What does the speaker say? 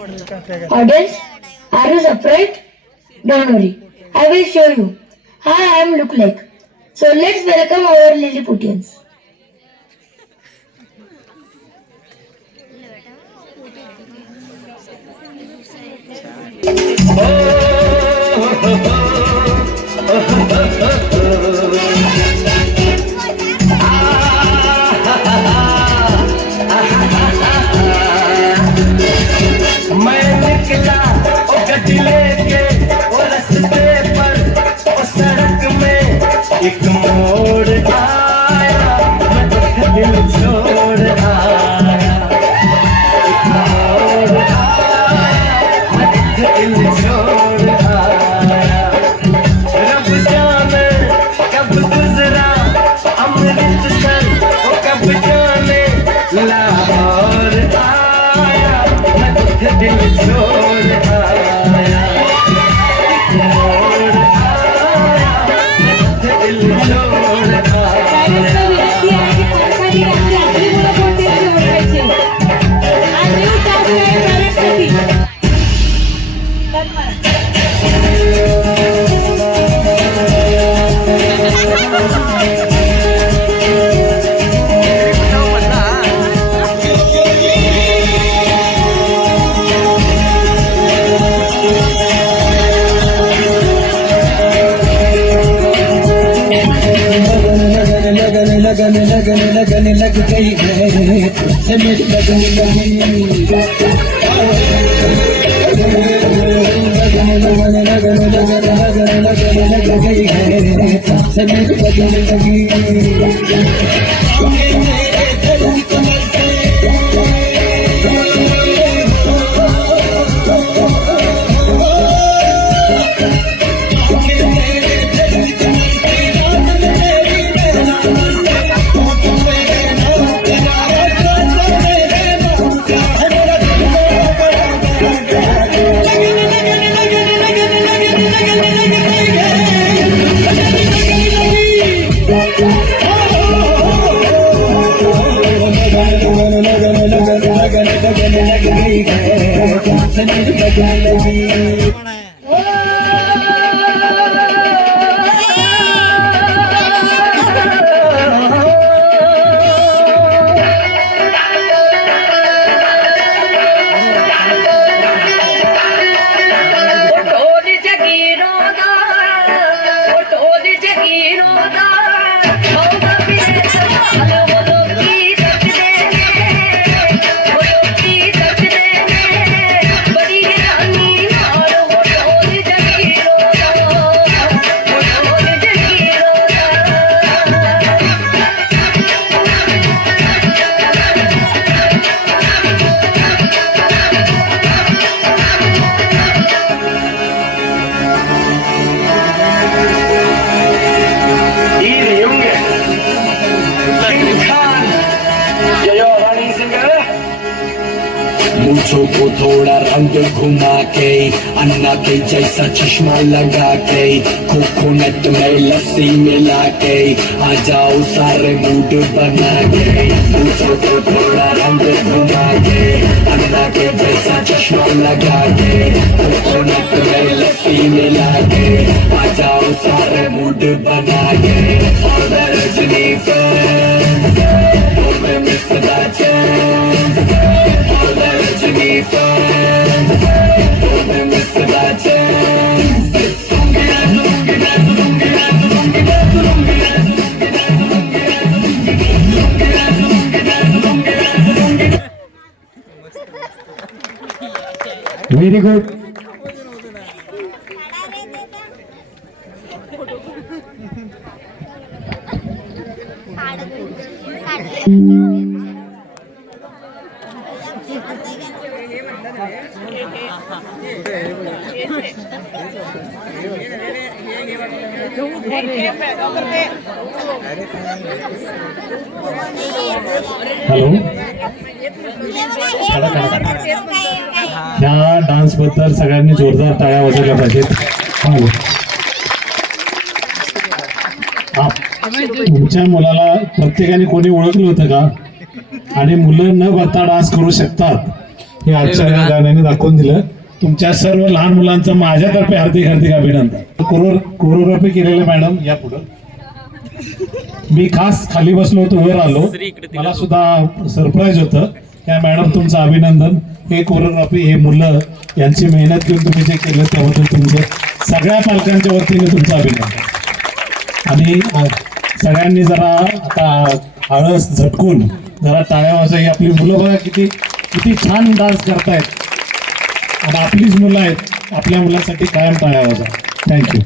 Audience, are you surprised? Don't worry, I will show you how I am look like. So let's welcome our Lilliputians. मैं निकला ओ गड्डी लेके ओ रस्ते पर ओ सड़क में एक मोड़ आया मैं दुख दिल छोड़ आया एक मोड़ आया मैं दुख दिल छोड़ आया रब जाने कब गुजरा अमृतसर ओ कब जाने लाहौर आया मैं दुख दिल छोड़ आया मोड़ आया मैं दुख दिल छोड़ लगने लग गई है से मेरी लगने लगी लगने लग गई है से मेरी लगने लगी मूंछों को थोड़ा रंग घुमा के अन्ना के जैसा चश्मा लगा के कोकोनट में लस्सी मिला के आ जाओ सारे मूड बना के मूंछों को थोड़ा रंग घुमा के अन्ना के जैसा चश्मा लगा के कोकोनट में लस्सी मिला के आ जाओ सारे मूड बना के और रजनी Very good. हॅलो, या डान्स बद्दल सगळ्यांनी जोरदार टाळ्या वाजवल्या पाहिजेत. तुमच्या मुलाला प्रत्येकाने कोणी ओळखलं होतं का? आणि मुलं न बघता डान्स करू शकतात हे आजच्या या गाण्याने दाखवून दिलं. तुमच्या सर्व लहान मुलांचं माझ्यातर्फे हार्दिक हार्दिक अभिनंदन. कोरिओग्राफी केलेलं मॅडम या पुढं. मी खास खाली बसलो होतो, वर आलो, मला सुद्धा सरप्राईज होतं. त्या मॅडम तुमचं अभिनंदन. हे कोरिओग्राफी, हे मुलं यांची मेहनत घेऊन तुम्ही जे केलं त्याबद्दल तुमचं सगळ्या पालकांच्या वतीने तुमचं अभिनंदन. आणि सगळ्यांनी जरा आता आळस झटकून जरा टाळ्या वाजवा. ही आपली मुलं बघा किती किती छान डान्स करतायत आणि आपलीच मुलं आहेत. आपल्या मुलांसाठी कायम टाळ्या वाजवा. थँक्यू.